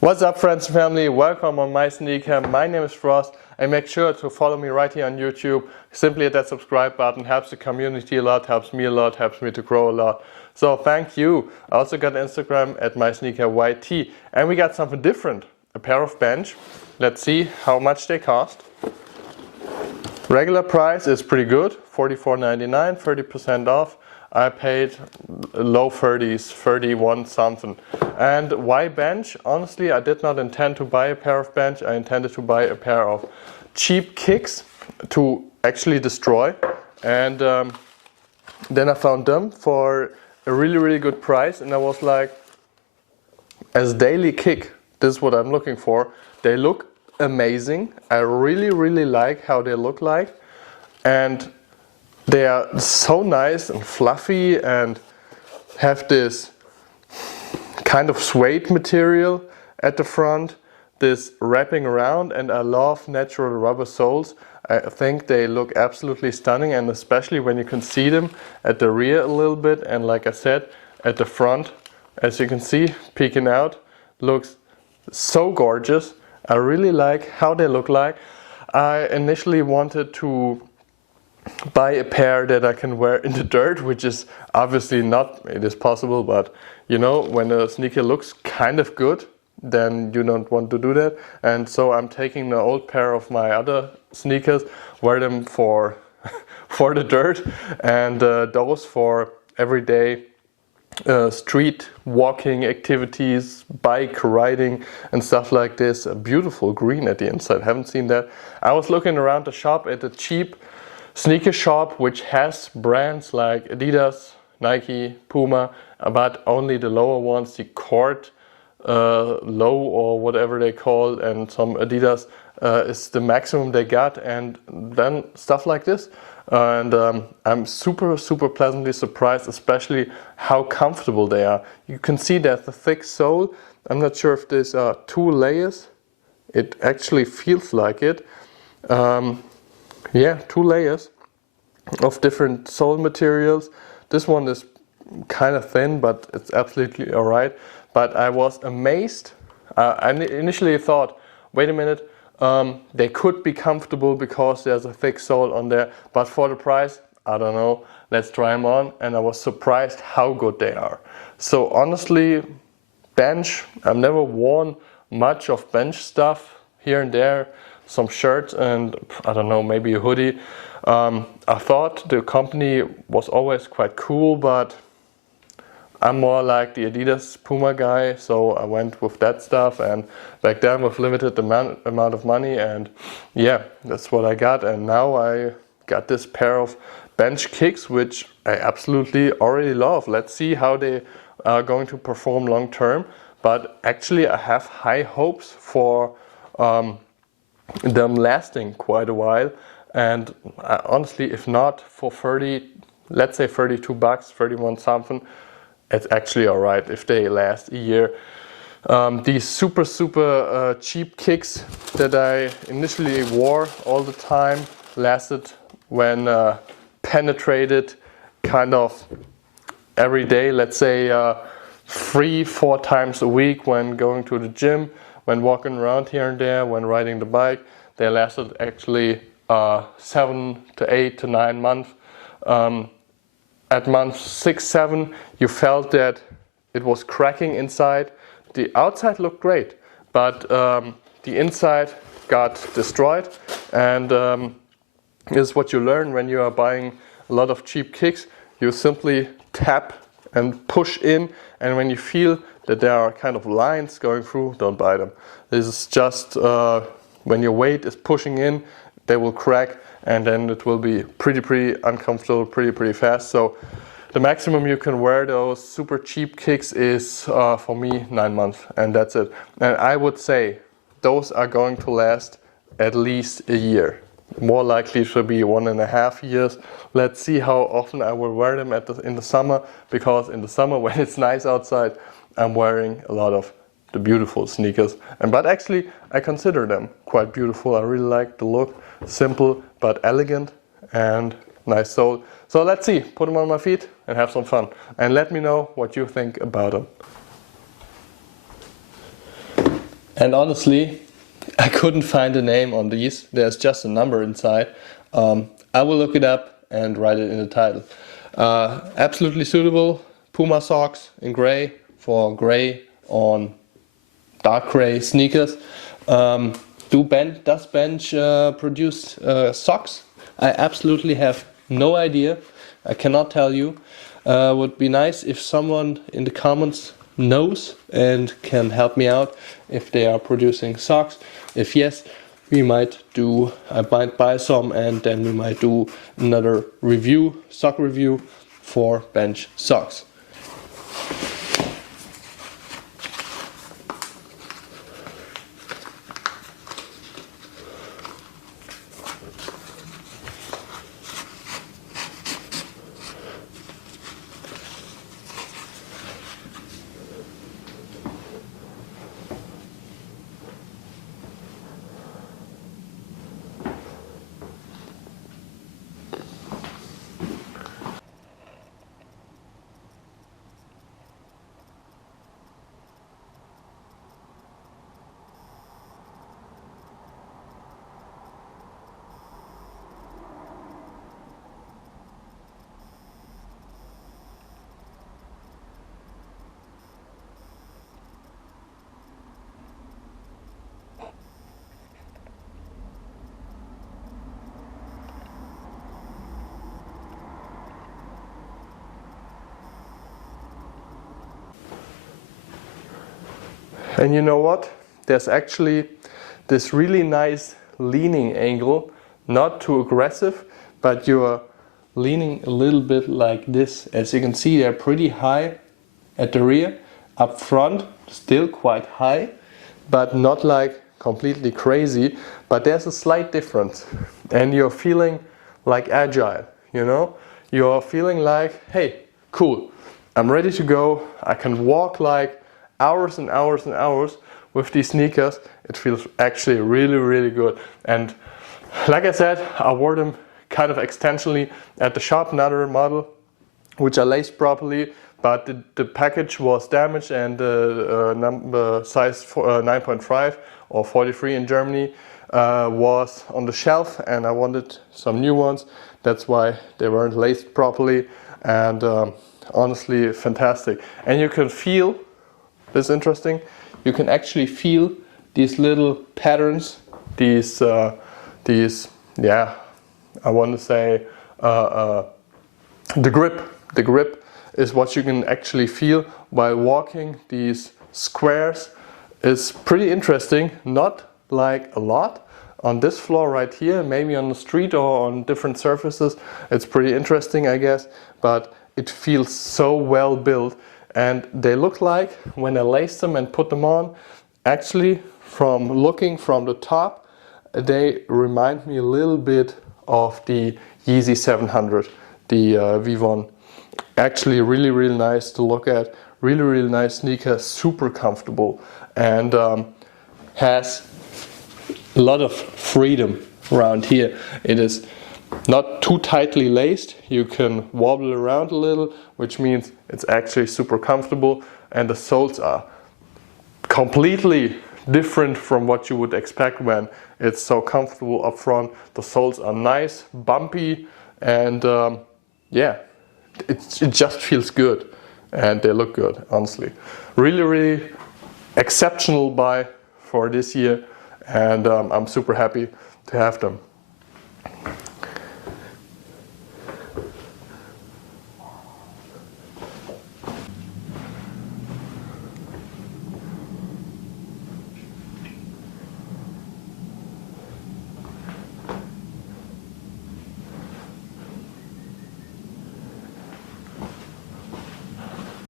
What's up, friends and family? Welcome on my sneaker. My name is Frost, and make sure to follow me right here on YouTube. Simply hit that subscribe button. Helps the community a lot, helps me a lot, helps me to grow a lot. So thank you. I also got Instagram at mysneakeryt, and we got something different. A pair of bench. Let's see how much they cost. Regular price is pretty good, $44.99, 30% off. I paid low 30s, 31 something. And why bench? Honestly, I did not intend to buy a pair of bench. I intended to buy a pair of cheap kicks to actually destroy. And then I found them for a really good price. And I was like, as daily kick, this is what I'm looking for. They look amazing. I really like how they look like. And they are so nice and fluffy and have this kind of suede material at the front, this wrapping around, and I love natural rubber soles. I think they look absolutely stunning, and especially when you can see them at the rear a little bit, and like I said, at the front, as you can see, peeking out, looks so gorgeous. I really like how they look like. I initially wanted to buy a pair that I can wear in the dirt, which is obviously not, it is possible, but you know, when a sneaker looks kind of good, then you don't want to do that. And so I'm taking the old pair of my other sneakers, wear them for for the dirt, and those for everyday street walking activities, bike riding and stuff like this. A beautiful green at the inside, haven't seen that. I was looking around the shop at a cheap sneaker shop which has brands like Adidas, Nike, Puma, but only the lower ones, the Court Low or whatever they call, and some Adidas is the maximum they got, and then stuff like this. And I'm super pleasantly surprised, especially how comfortable they are. You can see that the thick sole, I'm not sure if these are 2 layers. It actually feels like it. Yeah, 2 layers of different sole materials. This one is kind of thin, but it's absolutely alright. But I was amazed. I initially thought, wait a minute, they could be comfortable because there's a thick sole on there, but for the price, I don't know, let's try them on, and I was surprised how good they are. So honestly, bench, I've never worn much of bench stuff, here and there, some shirts and I don't know, maybe a hoodie. I thought the company was always quite cool, but I'm more like the Adidas Puma guy, so I went with that stuff, and back then with limited amount of money, and yeah, that's what I got. And now I got this pair of bench kicks, which I absolutely already love. Let's see how they are going to perform long term, but actually I have high hopes for them lasting quite a while. And honestly, if not for 30, let's say 32 bucks, 31 something, it's actually alright if they last a year. These super cheap kicks that I initially wore all the time lasted when penetrated kind of every day, let's say 3-4 times a week when going to the gym, when walking around here and there, when riding the bike. They lasted actually 7 to 8 to 9 months. At month 6-7, you felt that it was cracking inside. The outside looked great, but the inside got destroyed. And this is what you learn when you are buying a lot of cheap kicks. You simply tap and push in, and when you feel that there are kind of lines going through, don't buy them. This is just when your weight is pushing in, they will crack, and then it will be pretty uncomfortable pretty fast. So the maximum you can wear those super cheap kicks is for me 9 months, and that's it. And I would say those are going to last at least a year. More likely to be 1.5 years. Let's see how often I will wear them in the summer, because in the summer when it's nice outside, I'm wearing a lot of the beautiful sneakers. But actually I consider them quite beautiful. I really like the look, simple but elegant and nice sole. So let's see, put them on my feet and have some fun. And let me know what you think about them. And honestly, I couldn't find a name on these. There's just a number inside. I will look it up and write it in the title. Absolutely suitable Puma socks in gray for gray on dark gray sneakers. Does Bench produce socks? I absolutely have no idea. I cannot tell you. Would be nice if someone in the comments knows and can help me out if they are producing socks. If yes, I might buy some, and then we might do another review, sock review for Bench socks. And you know what? There's actually this really nice leaning angle, not too aggressive, but you're leaning a little bit like this. As you can see, they're pretty high at the rear. Up front, still quite high, but not like completely crazy. But there's a slight difference. And you're feeling like agile, you know? You're feeling like, hey, cool, I'm ready to go. I can walk like hours and hours and hours with these sneakers. It feels actually really, really good. And like I said, I wore them kind of extensionally at the shop, another model which I laced properly, but the package was damaged, and the number size 9.5 or 43 in Germany was on the shelf, and I wanted some new ones. That's why they weren't laced properly, and honestly fantastic. And you can feel, this is interesting, you can actually feel these little patterns, these yeah, I want to say the grip is what you can actually feel while walking. These squares is pretty interesting, not like a lot on this floor right here, maybe on the street or on different surfaces. It's pretty interesting, I guess, but it feels so well built. And they look like, when I lace them and put them on, actually from looking from the top, they remind me a little bit of the Yeezy 700, the V1. Actually really, really nice to look at, really, really nice sneaker, super comfortable, and has a lot of freedom around here. It is not too tightly laced, you can wobble around a little, which means it's actually super comfortable, and the soles are completely different from what you would expect when it's so comfortable up front. The soles are nice, bumpy, and yeah, it just feels good, and they look good, honestly. Really, really exceptional buy for this year, and I'm super happy to have them.